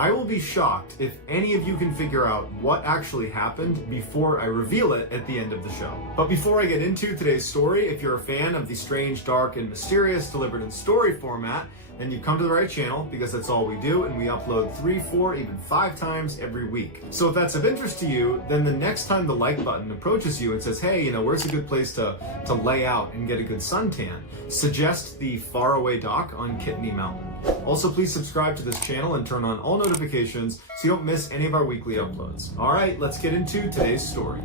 I will be shocked if any of you can figure out what actually happened before I reveal it at the end of the show. But before I get into today's story, if you're a fan of the strange, dark, and mysterious delivered in story format, then you've come to the right channel, because that's all we do, and we upload 3, 4, even 5 times every week. So if that's of interest to you, then the next time the like button approaches you and says, hey, where's a good place to lay out and get a good suntan, suggest the faraway dock on Kidney Mountain. Also, please subscribe to this channel and turn on all notifications so you don't miss any of our weekly uploads. All right, let's get into today's story.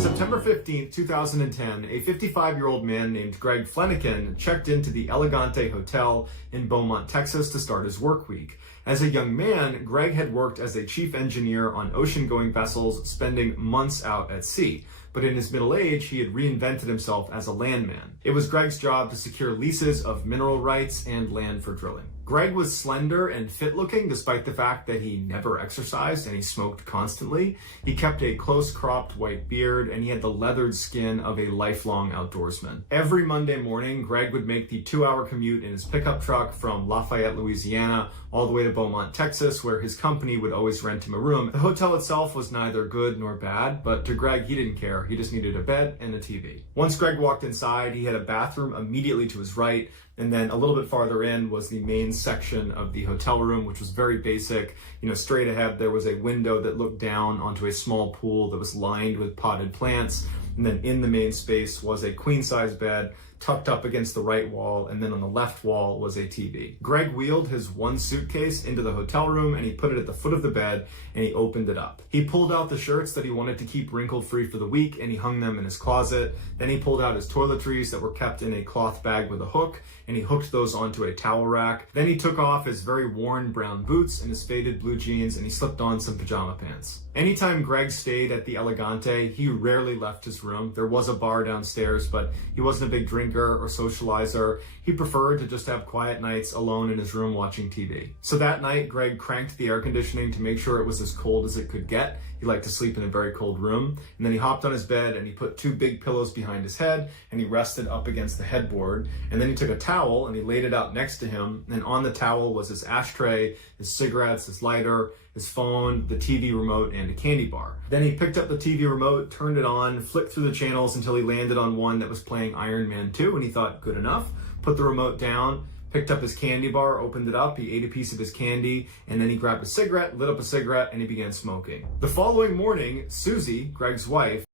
September 15, 2010, a 55-year-old man named Greg Flanagan checked into the Elegante Hotel in Beaumont, Texas to start his work week. As a young man, Greg had worked as a chief engineer on ocean-going vessels, spending months out at sea. But in his middle age, he had reinvented himself as a landman. It was Greg's job to secure leases of mineral rights and land for drilling. Greg was slender and fit-looking despite the fact that he never exercised and he smoked constantly. He kept a close-cropped white beard and he had the leathered skin of a lifelong outdoorsman. Every Monday morning, Greg would make the 2-hour commute in his pickup truck from Lafayette, Louisiana, all the way to Beaumont, Texas, where his company would always rent him a room. The hotel itself was neither good nor bad, but to Greg, he didn't care. He just needed a bed and a TV. Once Greg walked inside, he had a bathroom immediately to his right, and then a little bit farther in was the main section of the hotel room, which was very basic. Straight ahead, there was a window that looked down onto a small pool that was lined with potted plants. And then in the main space was a queen-size bed tucked up against the right wall, and then on the left wall was a TV. Greg wheeled his one suitcase into the hotel room and he put it at the foot of the bed and he opened it up. He pulled out the shirts that he wanted to keep wrinkle-free for the week and he hung them in his closet. Then he pulled out his toiletries that were kept in a cloth bag with a hook and he hooked those onto a towel rack. Then he took off his very worn brown boots and his faded blue jeans and he slipped on some pajama pants. Anytime Greg stayed at the Elegante, he rarely left his room. There was a bar downstairs, but he wasn't a big drinker or socializer. He preferred to just have quiet nights alone in his room watching TV. So that night, Greg cranked the air conditioning to make sure it was as cold as it could get. He liked to sleep in a very cold room. And then he hopped on his bed and he put 2 big pillows behind his head and he rested up against the headboard. And then he took a towel and he laid it out next to him. And on the towel was his ashtray, his cigarettes, his lighter, his phone, the TV remote, and a candy bar. Then he picked up the TV remote, turned it on, flicked through the channels until he landed on one that was playing Iron Man 2, and he thought, good enough. Put the remote down, picked up his candy bar, opened it up, he ate a piece of his candy, and then he grabbed a cigarette, lit up a cigarette, and he began smoking. The following morning, Susie, Greg's wife.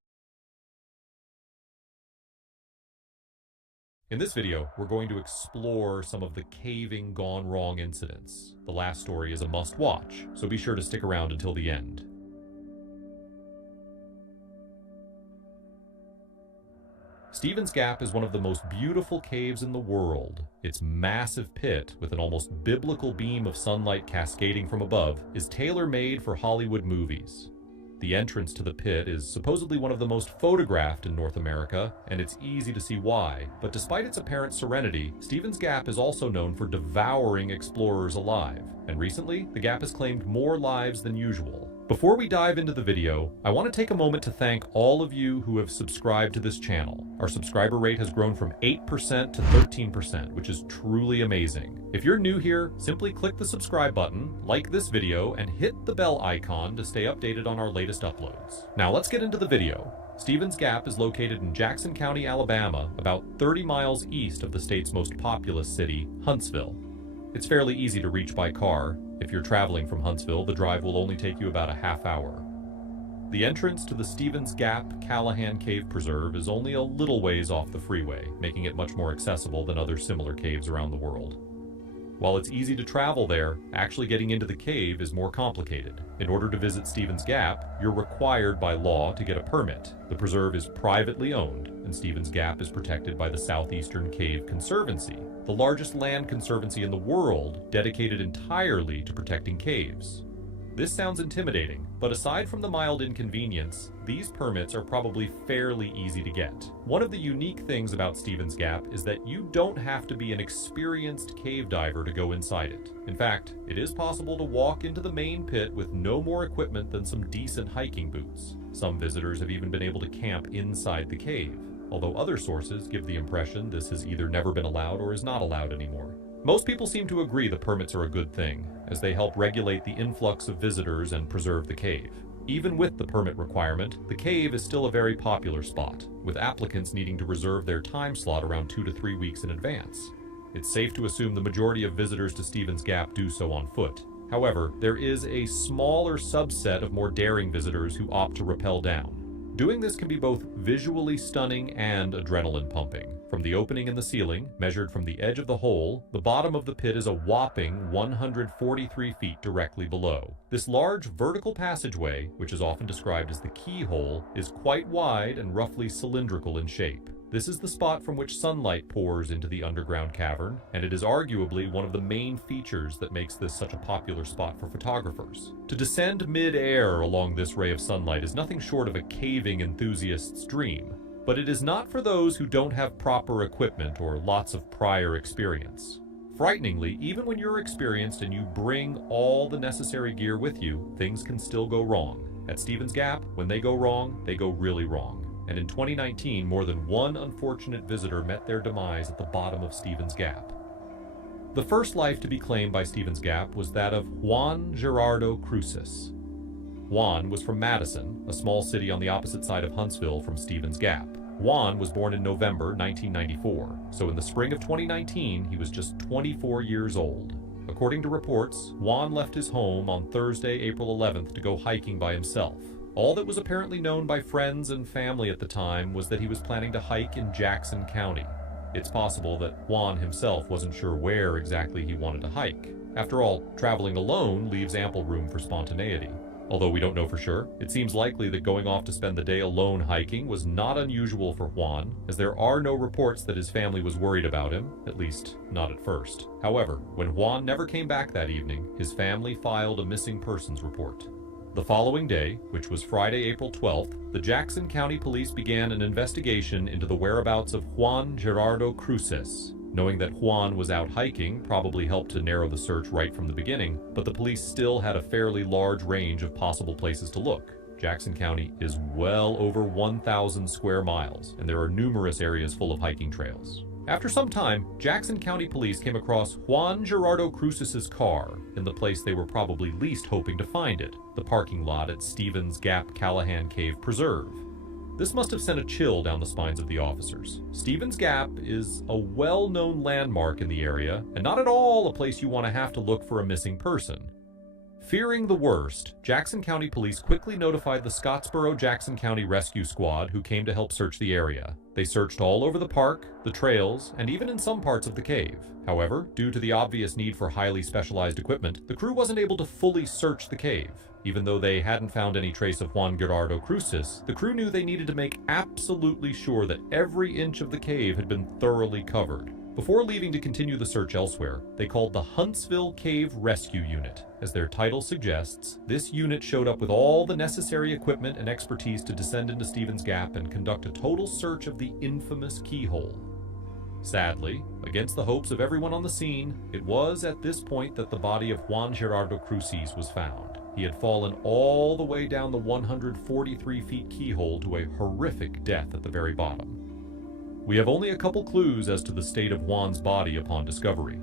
In this video, we're going to explore some of the caving gone wrong incidents. The last story is a must-watch, so be sure to stick around until the end. Stevens Gap is one of the most beautiful caves in the world. Its massive pit, with an almost biblical beam of sunlight cascading from above, is tailor-made for Hollywood movies. The entrance to the pit is supposedly one of the most photographed in North America, and it's easy to see why. But despite its apparent serenity, Stevens Gap is also known for devouring explorers alive. And recently, the gap has claimed more lives than usual. Before we dive into the video, I want to take a moment to thank all of you who have subscribed to this channel. Our subscriber rate has grown from 8% to 13%, which is truly amazing. If you're new here, simply click the subscribe button, like this video, and hit the bell icon to stay updated on our latest uploads. Now let's get into the video. Stevens Gap is located in Jackson County, Alabama, about 30 miles east of the state's most populous city, Huntsville. It's fairly easy to reach by car. If you're traveling from Huntsville, the drive will only take you about a half hour. The entrance to the Stevens Gap Callahan Cave Preserve is only a little ways off the freeway, making it much more accessible than other similar caves around the world. While it's easy to travel there, actually getting into the cave is more complicated. In order to visit Stevens Gap, you're required by law to get a permit. The preserve is privately owned, and Stevens Gap is protected by the Southeastern Cave Conservancy, the largest land conservancy in the world dedicated entirely to protecting caves. This sounds intimidating, but aside from the mild inconvenience, these permits are probably fairly easy to get. One of the unique things about Stevens Gap is that you don't have to be an experienced cave diver to go inside it. In fact, it is possible to walk into the main pit with no more equipment than some decent hiking boots. Some visitors have even been able to camp inside the cave, although other sources give the impression this has either never been allowed or is not allowed anymore. Most people seem to agree the permits are a good thing, as they help regulate the influx of visitors and preserve the cave. Even with the permit requirement, the cave is still a very popular spot, with applicants needing to reserve their time slot around 2 to 3 weeks in advance. It's safe to assume the majority of visitors to Stevens Gap do so on foot. However, there is a smaller subset of more daring visitors who opt to rappel down. Doing this can be both visually stunning and adrenaline pumping. From the opening in the ceiling, measured from the edge of the hole, the bottom of the pit is a whopping 143 feet directly below. This large vertical passageway, which is often described as the keyhole, is quite wide and roughly cylindrical in shape. This is the spot from which sunlight pours into the underground cavern, and it is arguably one of the main features that makes this such a popular spot for photographers. To descend mid-air along this ray of sunlight is nothing short of a caving enthusiast's dream, but it is not for those who don't have proper equipment or lots of prior experience. Frighteningly, even when you're experienced and you bring all the necessary gear with you, things can still go wrong. At Stevens Gap, when they go wrong, they go really wrong. And in 2019, more than one unfortunate visitor met their demise at the bottom of Stevens Gap. The first life to be claimed by Stevens Gap was that of Juan Gerardo Cruces. Juan was from Madison, a small city on the opposite side of Huntsville from Stevens Gap. Juan was born in November 1994, so in the spring of 2019, he was just 24 years old. According to reports, Juan left his home on Thursday, April 11th to go hiking by himself. All that was apparently known by friends and family at the time was that he was planning to hike in Jackson County. It's possible that Juan himself wasn't sure where exactly he wanted to hike. After all, traveling alone leaves ample room for spontaneity. Although we don't know for sure, it seems likely that going off to spend the day alone hiking was not unusual for Juan, as there are no reports that his family was worried about him, at least not at first. However, when Juan never came back that evening, his family filed a missing persons report. The following day, which was Friday, April 12th, the Jackson County Police began an investigation into the whereabouts of Juan Gerardo Cruces. Knowing that Juan was out hiking probably helped to narrow the search right from the beginning, but the police still had a fairly large range of possible places to look. Jackson County is well over 1,000 square miles, and there are numerous areas full of hiking trails. After some time, Jackson County Police came across Juan Gerardo Cruces' car in the place they were probably least hoping to find it, the parking lot at Stevens Gap Callahan Cave Preserve. This must have sent a chill down the spines of the officers. Stevens Gap is a well-known landmark in the area, and not at all a place you want to have to look for a missing person. Fearing the worst, Jackson County Police quickly notified the Scottsboro-Jackson County Rescue Squad, who came to help search the area. They searched all over the park, the trails, and even in some parts of the cave. However, due to the obvious need for highly specialized equipment, the crew wasn't able to fully search the cave. Even though they hadn't found any trace of Juan Gerardo Cruces, the crew knew they needed to make absolutely sure that every inch of the cave had been thoroughly covered. Before leaving to continue the search elsewhere, they called the Huntsville Cave Rescue Unit. As their title suggests, this unit showed up with all the necessary equipment and expertise to descend into Stevens Gap and conduct a total search of the infamous keyhole. Sadly, against the hopes of everyone on the scene, it was at this point that the body of Juan Gerardo Cruces was found. He had fallen all the way down the 143 feet keyhole to a horrific death at the very bottom. We have only a couple clues as to the state of Juan's body upon discovery.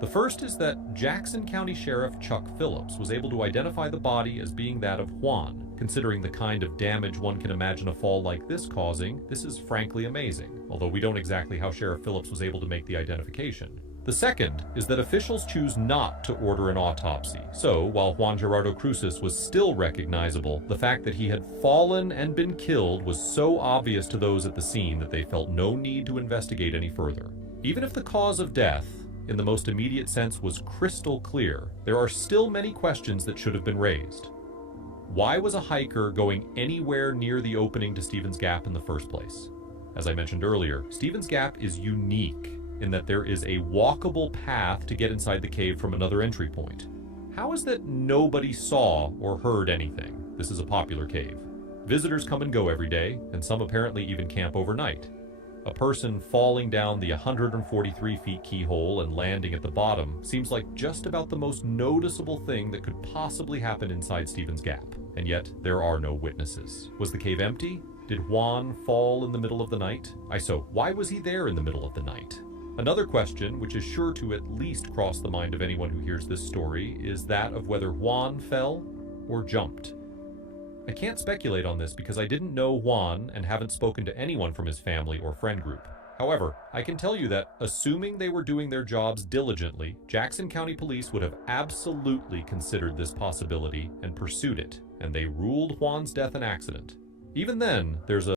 The first is that Jackson County Sheriff Chuck Phillips was able to identify the body as being that of Juan. Considering the kind of damage one can imagine a fall like this causing, this is frankly amazing, although we don't exactly how Sheriff Phillips was able to make the identification. The second is that officials choose not to order an autopsy. So, while Juan Gerardo Cruces was still recognizable, the fact that he had fallen and been killed was so obvious to those at the scene that they felt no need to investigate any further. Even if the cause of death, in the most immediate sense, was crystal clear, there are still many questions that should have been raised. Why was a hiker going anywhere near the opening to Stevens Gap in the first place? As I mentioned earlier, Stevens Gap is unique in that there is a walkable path to get inside the cave from another entry point. How is that nobody saw or heard anything? This is a popular cave. Visitors come and go every day, and some apparently even camp overnight. A person falling down the 143 feet keyhole and landing at the bottom seems like just about the most noticeable thing that could possibly happen inside Stevens Gap. And yet, there are no witnesses. Was the cave empty? Did Juan fall in the middle of the night? Why was he there in the middle of the night? Another question, which is sure to at least cross the mind of anyone who hears this story, is that of whether Juan fell or jumped. I can't speculate on this because I didn't know Juan and haven't spoken to anyone from his family or friend group. However, I can tell you that, assuming they were doing their jobs diligently, Jackson County Police would have absolutely considered this possibility and pursued it, and they ruled Juan's death an accident. Even then, there's a